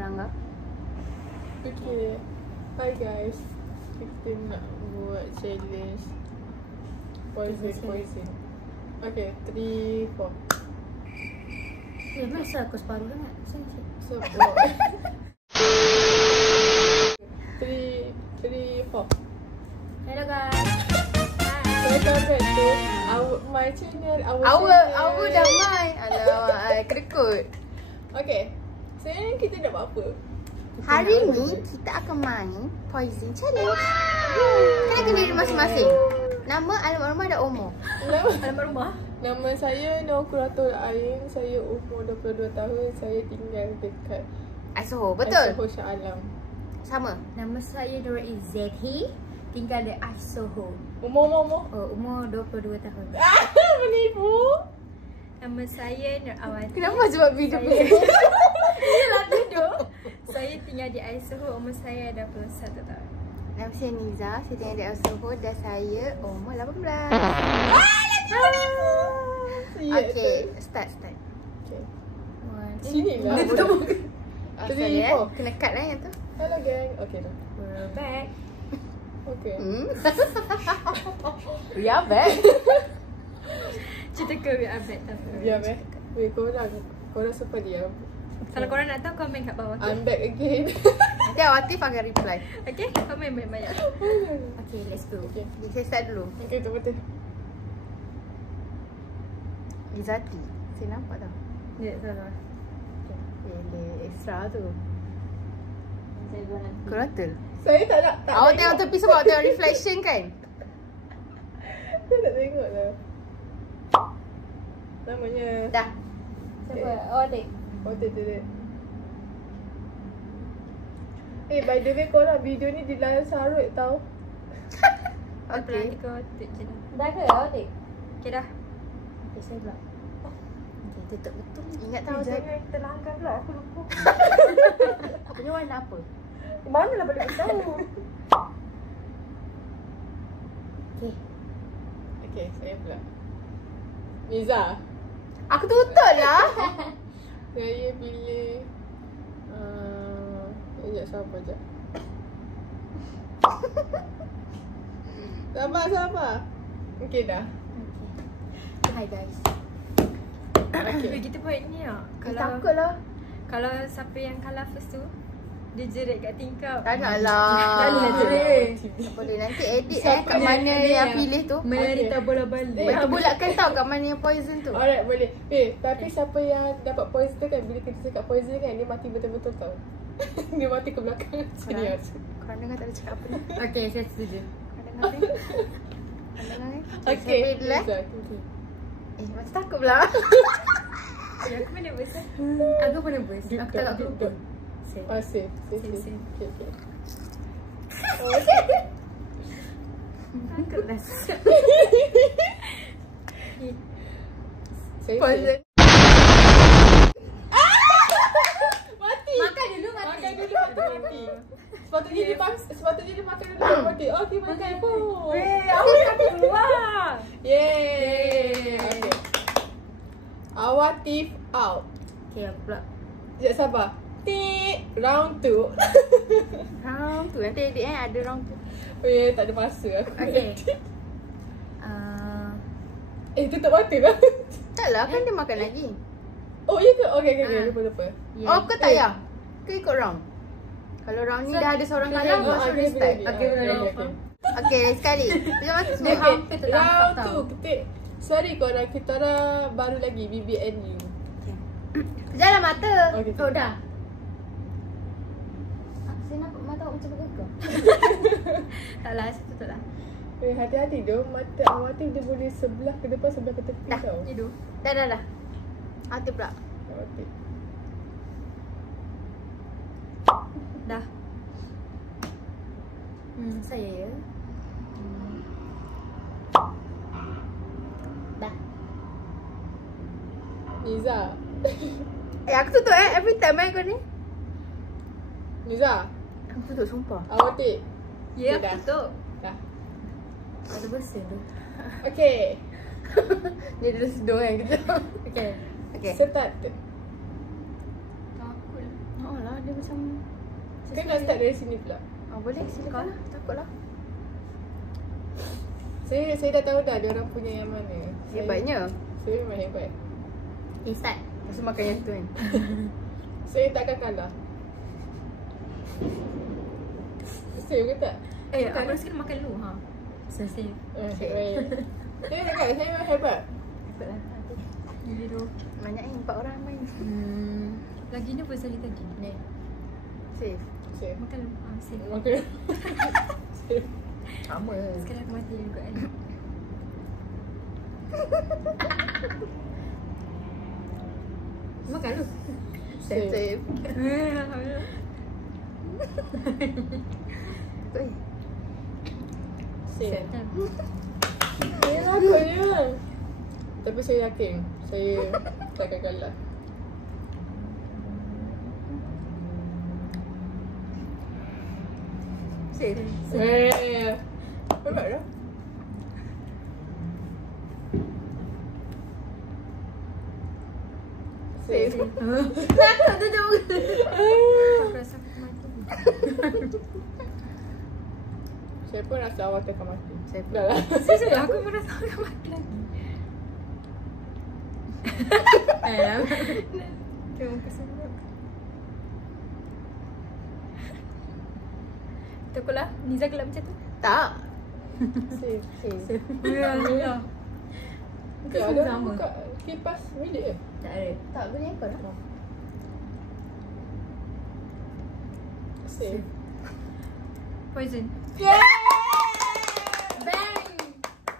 Berangga. Okay. Hi guys. Kita nak buat challenge poison. Okay, 3, 4. Masa aku separuh sangat. Sini. So, 3, 4. Hello guys. Welcome back to my channel. Our dah main. Alamak, kedekut. Okay. Sekarang kita nak buat apa? Hari ni kita akan main Poison Challenge. Kena diri masing-masing. Nama, alamat rumah dan umur. Alamat rumah? Nama saya Nurquratul Ain. Saya umur 22 tahun. Saya tinggal dekat Aisoho, betul? Aisoho Shah Alam. Sama. Nama saya Nura Izzati. Tinggal di Aisoho. Umur? Umur 22 tahun. Menipu. Nama saya Nur Awati. Kenapa sebab video ni? Yalah duduk. Saya tinggal di Aisoho. Umur saya 21 tahun. Nama saya Niza. Saya tinggal di Aisoho dan saya umur 18. Okay, start. Okay. Sini lah. Asal kena cut lah yang tu. Hello gang. Okay dah. We're back. Okay. We are back. Cerita ke we are back tak apa. Diam Weh, korang sempat diam. Kalau korang nak tahu, komen kat bawah. I'm back again. Nanti Awatif akan reply. Okay, komen banyak-banyak. Okay, let's go. Okay. Saya start dulu. Okay, betul. Izzati. Saya nampak tau. Ya, salah. Ele extra tu. Saya buat nanti. Kuratul. Saya tak nak. Awak tengok tepi sebab awak tengok reflection kan? Saya tak tengok lah. Namanya. Dah. Siapa? Awak Oh, tak. By the way, korang video ni di layar sarut tau. Okay. Dah ke awak? Okay dah. Okay, saya pula. Okay, tutup betul. Ingat tahu saya. Jangan terlanggar pula, aku lupa. Punya warna apa? Mana lah boleh tahu. Okay. Okay, saya pula. Niza. Aku tutup lah. Saya pilih sekejap, sabar sekejap. Sabar. Okay dah. Okay. Hi guys. Okay. Kita buat ni lah. Takut lah. Kalau siapa yang kalah first tu, dia jerit kat tingkap. Tak nak lah. Tak nak jerit. Tak boleh. Nanti edit kat mana yang pilih tu. Menarita bola balik. Lepas tu bulatkan tau kat mana yang poison tu. Alright, boleh. Tapi siapa yang dapat poison tu kan, bila kita cakap poison kan, dia mati betul-betul tau. Dia mati ke belakang. Serius. Korang dengar tak ada cakap apa ni? Okay, saya setuju. Korang dengar ni? Korang dengar ni? Okay. Saya dulu macam takut pula. Ya, aku pun nervous lah. Aku pun nervous. Aku tak nak lupa. Safe. Okay. Takut lah. Saya Poison. Mati. Makan dulu, mati. Mati. Sepatutnya dia makan dulu baru mati. Okay, makan pun. Aku tak keluar. Yeay. Okay. Awatif out. Okay, aku pula. Sekejap, sabar. Round 2. Round tu. Nanti edit ada round tu. Tak ada masa aku. Okay. Tutup mata lah. Tak lah, kan dia makan lagi. Oh, ya ke? Okay. Lupa. Oh, kau tak payah? Kau ikut round? Kalau round ni dah ada seorang kalah, kau suruh restart. Okay, sekali. Tengok masa semua hampir tertangkap Round tau. 2. Sorry korang, kita orang baru lagi BBNU. Jalan mata. Okay. Oh, dah. Saya nampak mata awak macam bergegar. Taklah, saya tutup lah. Hati-hati tu, mata Awatif dia boleh sebelah ke depan, sebelah ke tepi Dah. tau. Tidur. Dah. Hati pula. Awatif. Dah. Saya ya. Dah. Niza. Aku tutup every time kau ni. Niza. Aku tutup sumpah. Awatif. Ya, Okay, dah. aku tutup. Dah. Ada bersin tu. Okay. Dia ada sedung kan kita. Okay. Okay. Start. Takut lah. Oh lah, dia dia macam Kan nak start dari sini pula. boleh silakan lah. Takutlah. Saya dah tahu dah dia orang punya yang mana. Hebatnya. Saya memang hebat. Start. Masa makan yang tu kan. Saya takkan kalah. Saya ke tak? Aku rasa kena makan dulu ha. Selesai. Baik. Saya cakap saya memang hebat. Cepatlah. Gila tu. Banyak ni 4 orang main. Lagi ni apa tadi tadi? Ni. Safe. Saya Makan dulu. Safe. makan. Sama. Sekarang aku mati juga kan. Makan dulu. Saya. Oi. Saya. Saya takutnya. Tapi saya yakin saya takkan kalah. Safe. Hebat dah. Safe. Takut tu jauh. Aku rasa aku mati. Saya pun rasa awak akan mati. Saya pun. Dah lah. Sejujurnya aku merasa aku mati lagi. Terima kasih. Takutlah Niza gelap macam tu. Tak. Safe. Safe. Ya. Buka semua ada sama. buka kipas bilik ke? Tak ada. Tak boleh apa dah. Safe. Poison. Bang!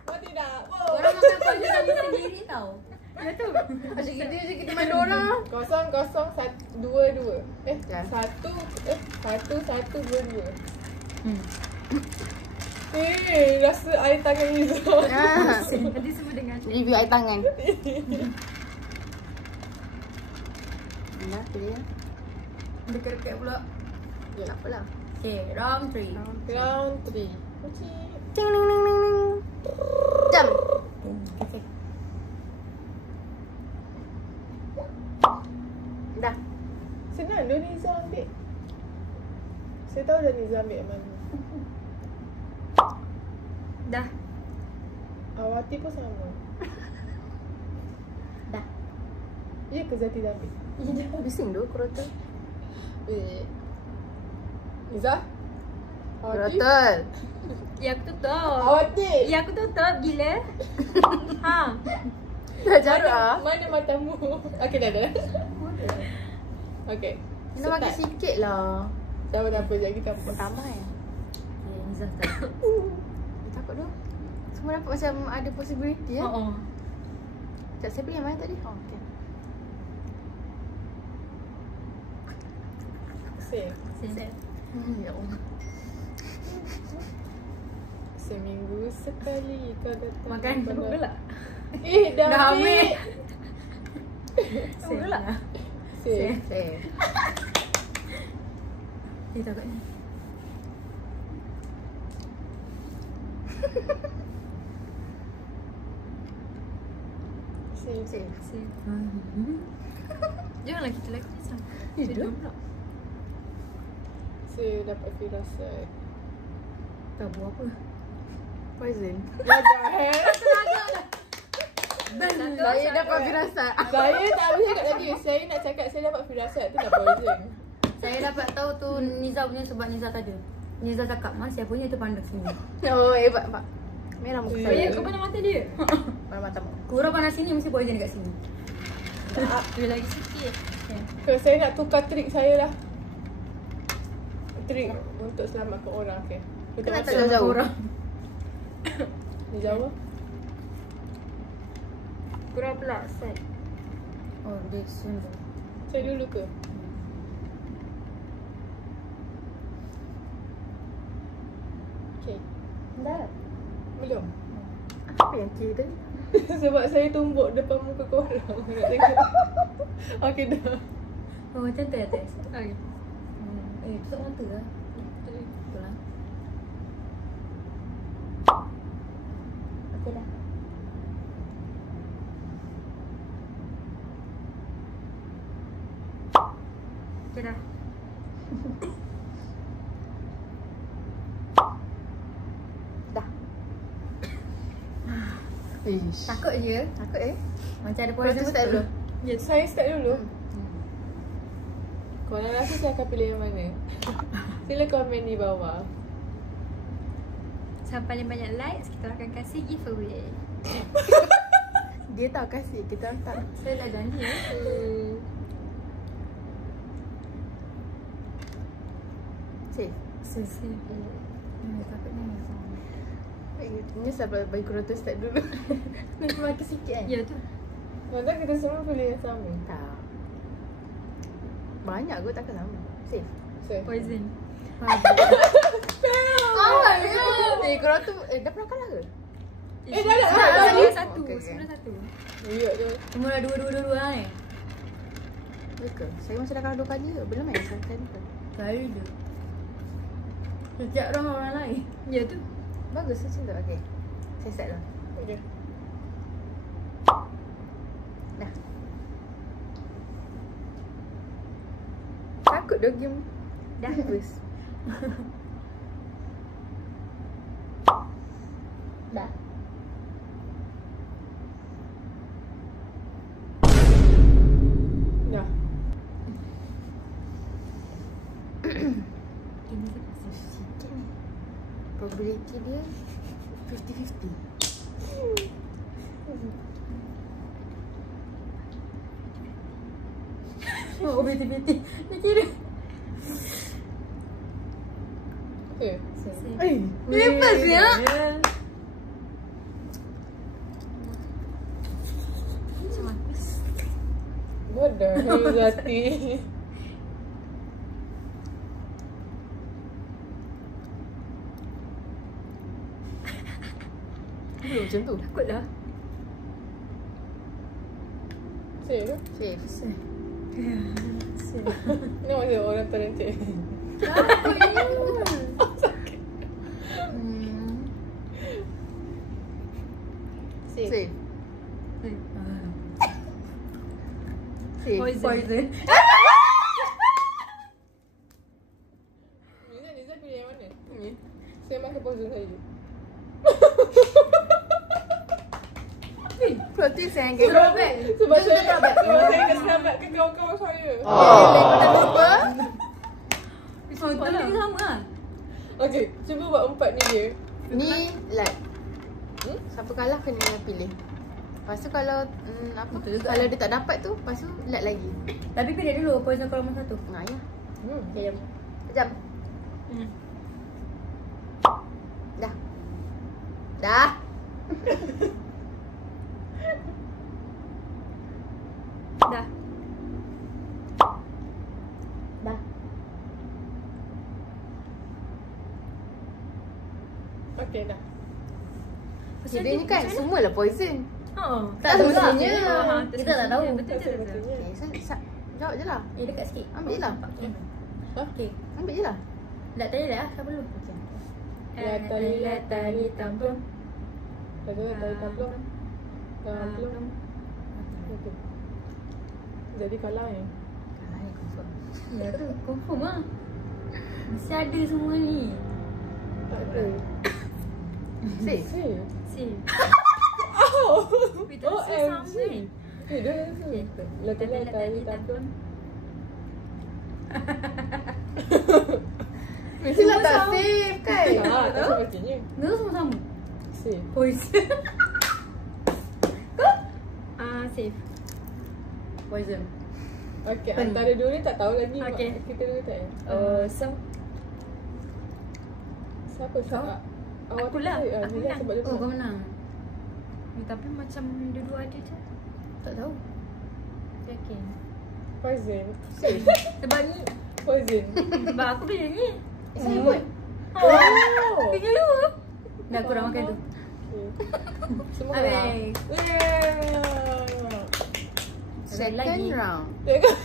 Mati dah. Orang makan poison sama sendiri tau. Ya tu. Macam kita main dola. 0-0-1-2-2. Ya. 1-1-2-2. Rasa air tangan Izzah. Nanti semua dengar. Review air tangan. Dah, tu dia. Dekat-dekat pula. Tak apalah. Okay, round 3. Round 3. Kucing. Ting ning ning ning ning. Jam. Okay. Dah. Senang dah Niza ambil. Saya tahu dah Niza ambil yang mana. Dah. Awati pun sama. Dah. Ya ke Zati dah ambil? Bising tu kerota. Niza? Awati? Kerota. Ya aku tutup. Awati! Ya aku tutup gila. Ha. Dah jaruk ah. Mana matamu? Okey dah dah. Okey. Kena bagi sikit lah. Dah apa sekejap kita apa? Ramai. Okay, Niza start. Takut tu. Semua nampak macam ada possibility ya. Oh. Sekejap saya beli yang mana tadi? Oh, okey. Safe. Sini. Ya Allah. Seminggu sekali kau datang. Makan dulu pula. Dah Dah ambil. Dulu pula. Safe. Safe. Dia takut ni. Safe. Safe. Safe. Janganlah kita lagi sama. Hidup. pula. Saya dapat firasat. Tak buat apa. Poison. Saya dapat firasat. Saya tak boleh cakap tadi. Saya nak cakap saya dapat firasat tu dah poison. Saya dapat tahu tu Niza punya sebab Niza tak ada. Niza cakap, "Mas, saya punya tu pandang sini." Oh, hebat pak. Merah muka Ya, saya. kau pandang mata dia. Mana matamu? Kurang pandang sini mesti poison dekat sini. Tak. Dia lagi sikit. Okay, saya nak tukar trik saya lah. Trik untuk selamatkan orang. Okay. Kita Kenapa masuk. tak jauh? Kurang. Dia jauh lah. Kurang pula set. Oh, dia sendiri. Saya dulu ke? Okay. Dah. Belum. Apa yang kira tadi? Sebab saya tumbuk depan muka korang. Nak tengok. Okay dah. Oh, macam tu ya, Tess? Okay. Tutup mata lah. Betul lah. Okey dah. Okay dah. Dah. Ish. Takut je. Takut Macam ada Kau poison tu start dulu. Ya, saya start dulu. Korang rasa saya akan pilih yang mana? Sila komen di bawah. Siapa paling banyak likes, kita akan kasih giveaway. Dia tahu kasih, kita orang tak. Saya tak janji Safe. Sesi. Takut ni. Ini sebab bagi korang tu start dulu. Nanti mati sikit kan? Ya tu. Maka kita semua pilih yang sama. Tak. Banyak kot takkan sama. Safe. Safe. Poison. Korang tu dah pernah kalah ke? Dah. Satu. Okey. Sebelum satu. Ya tu. Semua dah dua ni. Ya ke? Saya masa dah kalah 2 kali ke? Belum sekali ke? Sekali je. Sejak orang lain. Ya tu. Bagus macam tu. Okay. Saya start lah. Okey. Dah. Takut dah game. Dah first. Dah. Dah. Ini saya kasih. Sikit ni. Probability dia 50-50. Oh, beti-beti. Nak kira. Okey. Lepas ya? Macam aku. What the hell, Zati? Belum macam tu. Takutlah. Safe. Safe. Ni macam orang talented. Safe. Safe. Poison. Niza pilih yang mana? Saya makan poison saja. Plot twist yang Sebab Jom saya kita drop sebab saya nak selamatkan kawan-kawan saya. Apa? Oh, tu lah sama lah. Okey, cuba buat 4 ni dia. Ni like siapa kalah kena pilih. Lepas tu kalau apa? Betul juga. Kalau dia tak dapat tu, lepas tu lat lagi. Tapi pilih dulu poison kalau nombor 1. Nah ya. Okay, jom. Sekejap. Dah. Dah. Dah. Dah. Okey dah. Jadi ni kan semualah poison. Tak tahu lah. lah. Kita tak tahu. Betul. Okay, so jawab je lah. Dekat sikit. Ambil je lah. Okey. Ambil je lah. Tak tadi dah. Siapa dulu? Tali tamplum. Tali tamplum. Tamplum. Okey. Jadi kalah ni. Kalah ni confirm. Ya tu. Confirm lah. Mesti ada semua ni. Tak ada. Safe. Safe. Sim. Oh! Kita rasa sama ni. Dia rasa. Tali tamplum. Mestilah tak safe kan? Tak sepatutnya. Dua semua sama. Safe. Poison. Safe. Poison. Okey, antara dua ni tak tahu lagi. Okey. Kita dua tak ya? So Siapa? Awak Aku lah. Aku Niza menang. sebab dia Oh, kau menang. menang. tapi macam dua-dua ada je. Tak tahu. Yakin. Poison. Safe. Sebab ni Poison. sebab aku pilih ni. Saya pun. Oh! Pilih dua. Dah kurang makan tu. Okay. Semua kalah. Habis. Yeah. Second Lagi. round. Tengok.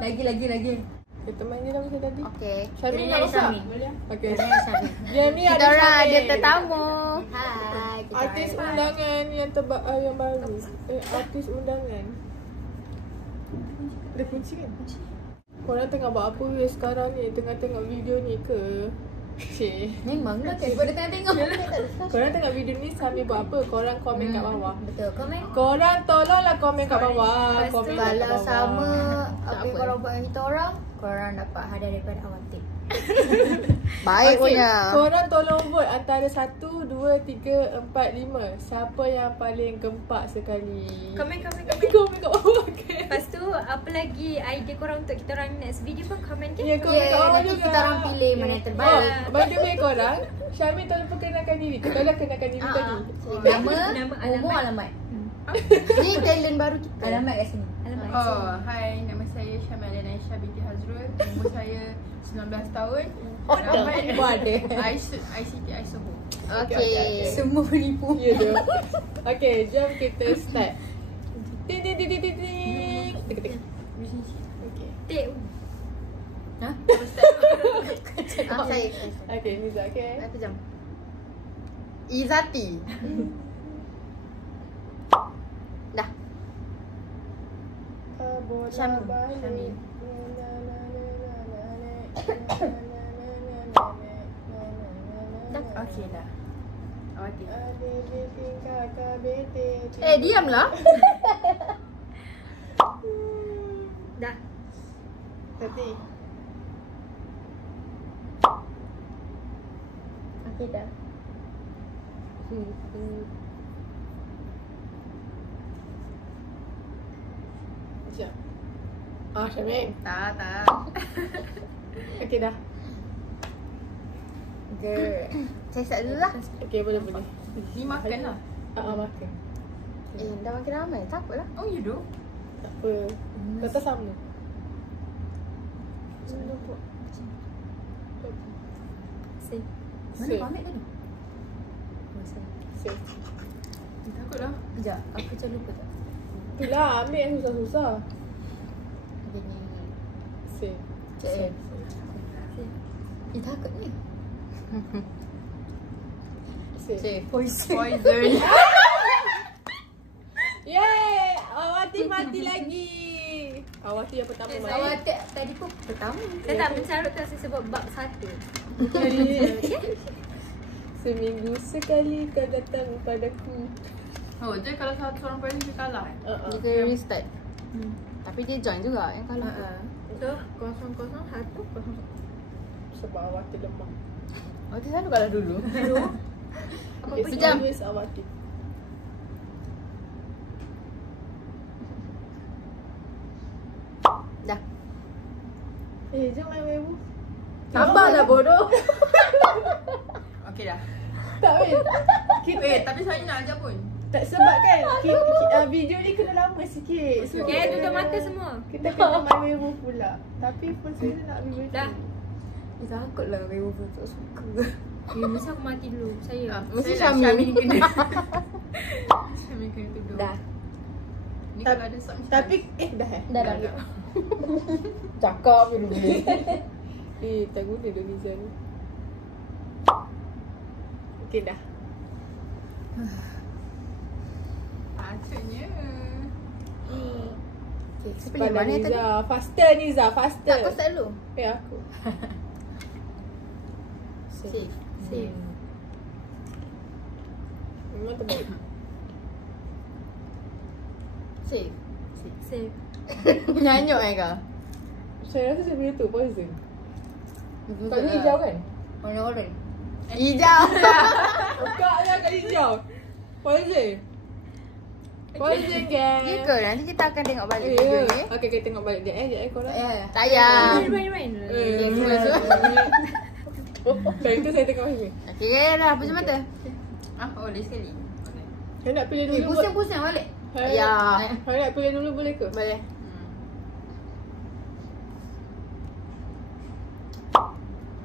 Lagi. Kita main je lah macam tadi. Okay. Syami Ini nak ada masak? Syami. Boleh? Okey. Syami. Yang ni Kita ada orang Syami. ada tetamu. Hai. Artis undangan yang yang baru. Artis undangan. Ada kunci kan? Korang tengah buat apa sekarang ni? Tengah tengok video ni ke? Cik. Memang lah kan. Pada tengah tengok. Korang tengok video ni sambil buat apa? Korang komen kat bawah. Betul. Komen. Korang tolonglah komen kat bawah. Lepas tu Komen kat Kalau bawah. sama Tak apa yang apa. korang buat dengan kita orang, korang dapat hadiah daripada Awatik. Baik Okay, punya. korang tolong vote antara 1, 2, 3, 4, 5. Siapa yang paling gempak sekali? Komen. Komen kat bawah kan? Lepas tu apa lagi idea korang untuk kita orang next video pun komen ke? Ya, komen kat bawah nanti juga. kita orang pilih mana yang terbaik. By the way korang, Syamil tolong perkenalkan diri. Kita dah kenalkan diri tadi. Nama, Nama, umur, alamat. alamat. Ni talent baru kita. Alamat kat sini. Alamat. Oh, hai, nama saya Syamil Aisyah binti Hazrul. Umur saya 19 tahun. Alamat Ibu ada. ICT Aisoho. Okay. Semua penipu. Ya tu. Okay, jom kita start. Ting ting ting ting ting ting. Tik. Okay. Tik. Ha? Saya. Okay, Niza, okay. Aku jam. Izati. Dah. Syamil. Okey dah. Awati. Diamlah. Dah. Tadi. Okey dah. Sekejap. Syamil. Tak. Okay dah. Saya start dulu lah. Okay, boleh. Ni makan lah. Makan. Dah makin ramai. Tak apalah. Oh, you do? Tak apa. Kata sama. Safe. Mana Safe. kau ambil tadi? Oh, saya. Safe. Takutlah. Sekejap, aku macam lupa tak? Itulah, ambil yang susah-susah. Okay, ni. Safe. Safe. Takut ni. Safe. Poison. Yeay! Awati mati lagi. Awati yang pertama mati. Awak tadi pun pertama. Saya tak mencarut tak saya sebut bab 1. Seminggu sekali kau datang padaku. Oh, je kalau satu orang poison dia kalah. Dia kena restart. Tapi dia join juga yang kalau. So, 001. Sebab Awati lemah. Oh, dia selalu kalah dulu. Okay, sejam. always Awati. Dah. Jom main werewolf. Sabarlah bodoh. Okey dah. Tak weh. Tapi saya nak ajar pun. Tak sebab kan video ni kena lama sikit. So Okay, tutup mata semua. kita kena main werewolf pula. Tapi first saya nak ambil Dah. Takutlah werewolf tak suka. Mesti aku mati dulu. Saya. Mesti Syamil. Syamil kena. Syamil kena tuduh. Dah. Ni kalau ada sok Tapi dah Dah. Cakap dulu. Tak guna dah Niza ni. Okay dah. Patutnya. Okay, siapa Pandai yang mana tadi? Niza. Faster Niza, faster. Tak, kau start dulu. Aku. Safe. Memang terbaik. Safe. Safe. Nyanyuk kau? Saya rasa saya boleh tu poison. Kau ni hijau kan? Warna orange. Hijau. Buka lah kat hijau. Poison. Poison guys. Ya ke? Nanti kita akan tengok balik Ya. video ni. Okay, kita tengok balik dia. Sekejap korang. Tak payah. Main. Time tu saya tengok ni. Okay dah. Pujuk mata. Oh, lagi sekali. Saya nak pilih dulu. Pusing-pusing balik. Ya. Saya nak pilih dulu boleh ke? Boleh.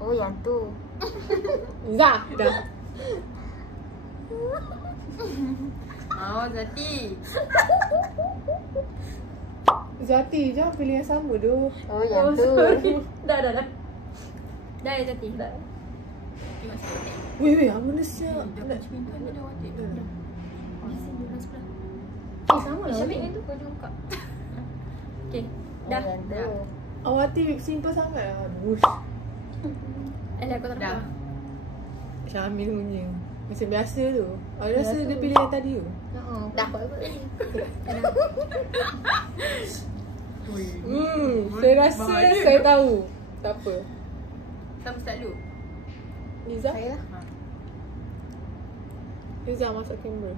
Oh, yang tu. Zah. Dah. Oh, Zati. Zati, jangan pilih yang sama doh. Oh, yang tu. Dah. Dah ya, Tati. Tengok sikit. Weh, apa ni siap? Dapat cerminkan ni dah watik. Di sini, belah sebelah. Sama lah. Syamil yang tu kau dia buka. Okay. Dah. Dah. Awati simple sangat lah. Bush. Aku tak Dah. tahu. Syamil punya. Macam biasa tu. Aku rasa dia pilih yang tadi tu. Dah. Saya rasa saya tahu. Tak apa. Siapa start dulu? Niza? Saya lah. Niza masuk kamera.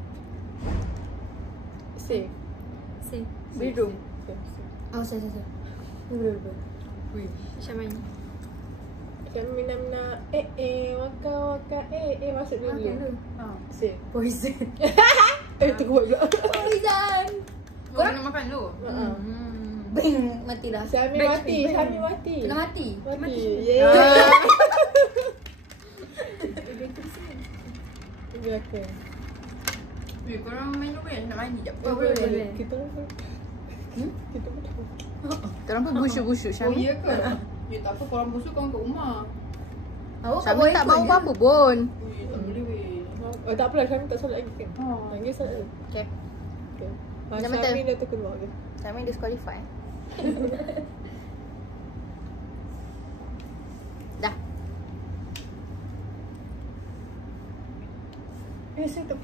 Safe. Same. Biru. Oh, saya. Betul. Wih. Macam mana? Kami mina waka masuk dulu. Safe. Poison. Terkuat pula. Poison. Korang nak makan dulu? Bing, mati dah. Syamil mati. Syamil mati. Kena mati. Mati. Yeay. Dia belakang. Wih, korang main dulu kan? Nak mandi jap. Boleh. Kita kita pun Korang pun busuk-busuk Oh, ya ke? Ya, tak apa. Korang busuk korang kat rumah. Awak Syamil tak mahu apa pun. Wih, tak boleh weh. tak apalah, Syamil tak solat lagi kan? Lagi solat lagi. Okay. Okay. Macam mana? Syamil dah terkeluar ke? Syamil disqualify. Dah. Saya tak.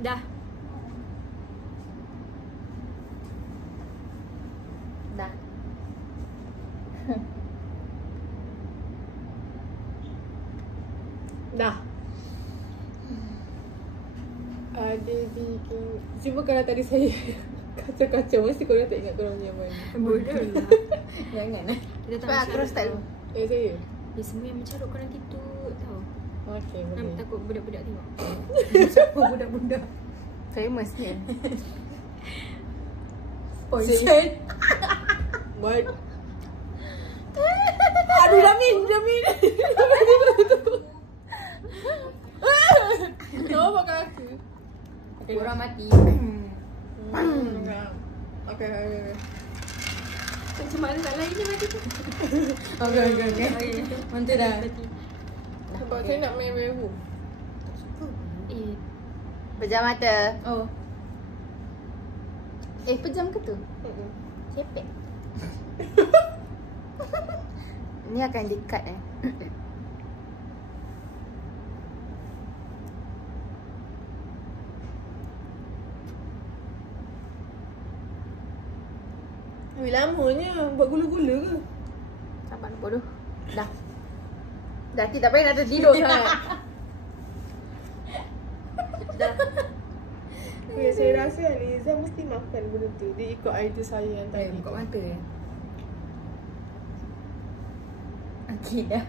Dah. Dah. Dah. Ada bikin. Cuma kalau tadi saya kacau-kacau, mesti korang tak ingat korang yang mana. Bodoh lah. Jangan. Kita tak Cepat, macam terus start dulu. Saya? Dia semua yang mencarut korang gitu tau. Okay, boleh. Nak takut budak-budak tengok. Siapa budak-budak? Famous ni. Poison. Buat. Aduh, Damin. Kenapa pakai aku? Orang mati. Okay. Macam mana tak lain dia mati tu? Okay. Mantap dah. Sebab saya nak main werewolf. Pejam mata. Oh. Pejam ke tu? Cepet. Ni akan di-cut Lamanya buat gula-gula ke? Sabar bodoh. Dah. Dah tak payah nak tertidur sangat. Dah. Ya, saya rasa Liza mesti makan benda tu. Dia ikut idea saya yang tadi. Buka mata. Okey dah.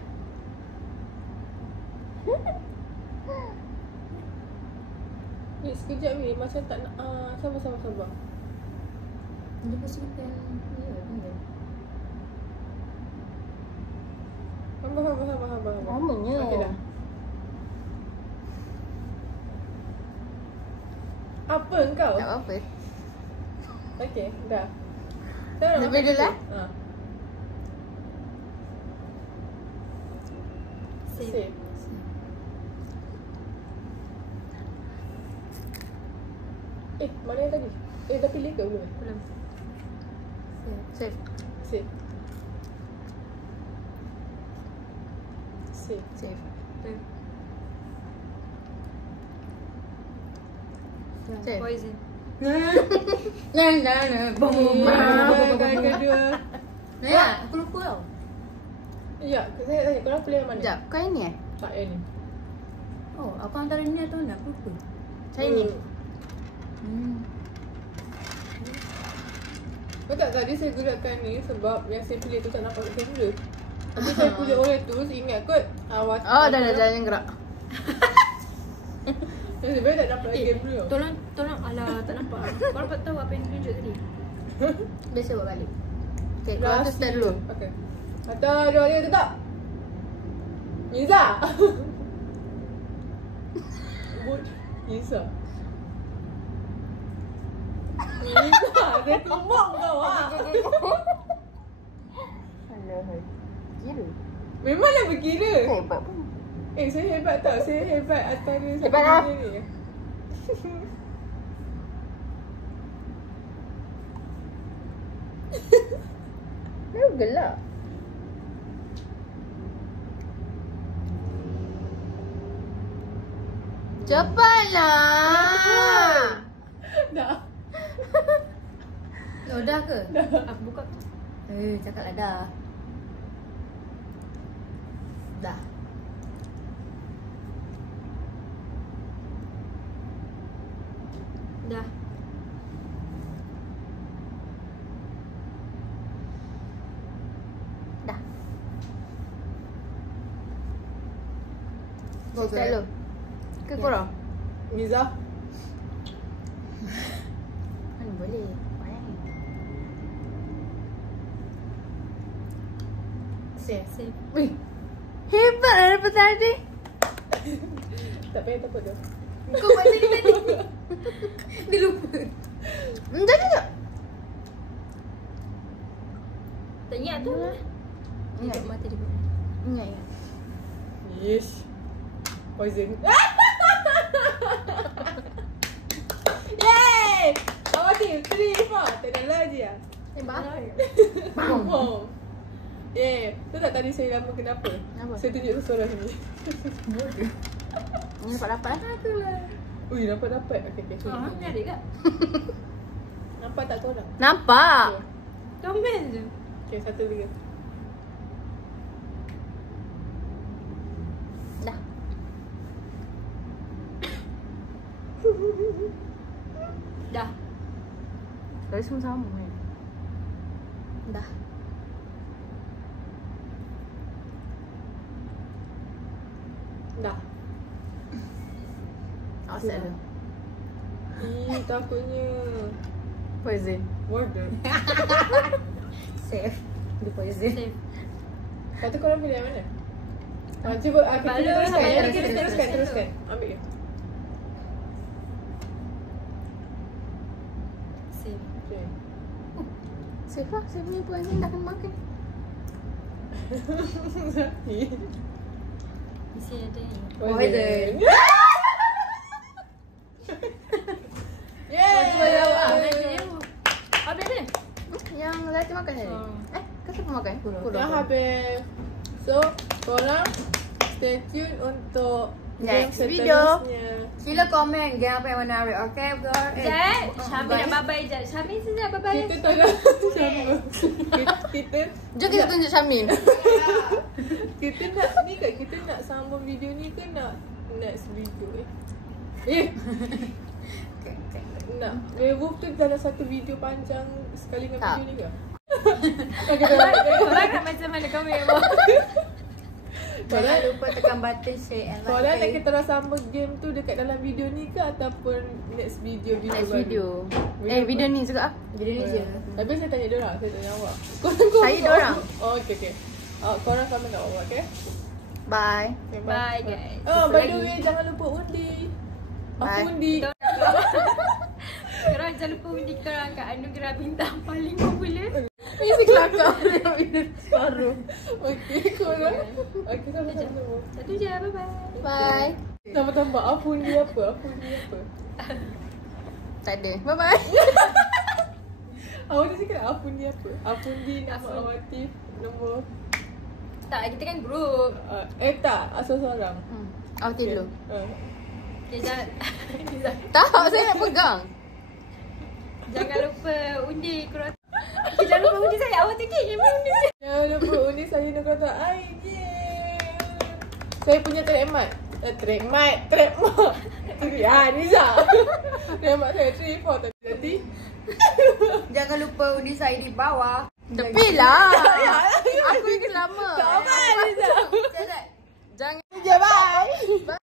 Wait, sekejap weh. Macam tak nak. Sabar. Dia pasti kan. Sabar. Namanya. Okey dah. Apa engkau? Tak apa-apa. Okey, dah. Sekarang Lebih dulu lah. Save. Mana yang tadi? Dah pilih ke belum? Belum. Save. Save. Save. Save. Poison. Nah. Bom. Kedua. Ya, aku lupa tau. Ya, saya tanya korang pilih yang mana? Sekejap. Kau yang ni Tak, yang ni. Oh, aku antara ni atau nak aku lupa. Saya ni. Kau tak tadi saya gunakan ni sebab yang saya pilih tu tak nampak kat kamera. Tapi saya pilih orang tu, saya ingat kot awak. Oh, dah jangan gerak. Saya sebenarnya tak nampak kat kamera. Tolong. Alah, tak nampak. Kau dapat tahu apa yang tunjuk tadi? Biasa buat balik. Okay, kau tu start dulu. Okay. Kata 2, 3, tetap. Niza. Niza. Dia tumbang kau ah. Alah, kira. Memanglah berkira. Hebat pun. Saya hebat tau. Saya hebat antara Hebat lah. ni. Lalu gelap. Cepatlah. Dah. Oh, dah ke? Dah. Aku buka. Cakaplah dah. Dah. Dah. Dah. Go, Start dulu. Ke korang? Niza. Mana boleh. Banyak. Save. Save. Wih. Hebat lah daripada tadi. Tak payah takut dah. Kau buat tadi. Dia lupa. Tadi tak? Tak ingat tu. Ingat. Mata dia. Ingat ya. Yes. Poison. Yay! Awak team 3, 4. Tak ada lagi ya? Bam. Yeah. Tu tak tadi saya lama kenapa? Kenapa? Saya tunjuk seseorang ni. Ni dapat lah. Ui, dapat. Okay. Ni adik kak? Nampak tak korang? Nampak. Komen je. Okay, satu lagi. Dah. Dah. Kali semua sama kan? Dah. Dah. Awak start dulu. Ih, takutnya. Poison. Water. Save. Dia poison. Save. Lepas tu korang pilih yang mana? Cuba kita teruskan. Ambil dia. Save. Okay. Safe lah. Saya punya poison dah kena makan. Mesti ada ni. Poison. Habis ni? Yang lelaki makan tadi? Kau siapa makan? Dah habis. So, korang stay tune untuk Next game video. seterusnya. Sila komen game apa yang menarik. Okay, Jad, Syamil dah bye-bye Jad. Syamil sini dah bye-bye. Kita tak nak sama. Kita Jom kita tunjuk Syamil. kita nak ni kat kita nak sambung video ni ke nak next video nak werewolf tu dalam satu video panjang sekali dengan Tak. video ni ke? Korang nak macam mana komen? Jangan lupa tekan button share and like. Korang nak kita orang sambung game tu dekat dalam video ni ke ataupun next video Next baru? video. Video ni juga. Video ni je. Tapi saya tanya diorang, saya tanya awak. Saya diorang. Oh, okay. Korang sama kat awak, okay? Bye. Okay, Bye guys. By the way, jangan lupa undi. Aku Bye. undi. Korang jangan lupa undi korang kat anugerah bintang paling popular. Ini si kelakar. Video separuh. Okay, korang. Okay, sama-sama. Satu je, bye-bye. Bye. Tambah-tambah, apa undi apa? Tak ada. Bye-bye. Awak ni cakap apa undi apa? Apa undi nama Awatif, nombor. Tak, kita kan group. Tak, asal seorang. Awak tidur dulu. Okay, jangan Tak, saya nak pegang. jangan lupa undi korang. Okay, jangan lupa undi saya. Awak tinggi je undi. Jangan lupa undi saya nak kata saya punya trademark. Trademark. Niza. Trademark saya 3, 4 tadi. Jangan lupa undi saya di bawah. Tepi lah. Aku ingin lama.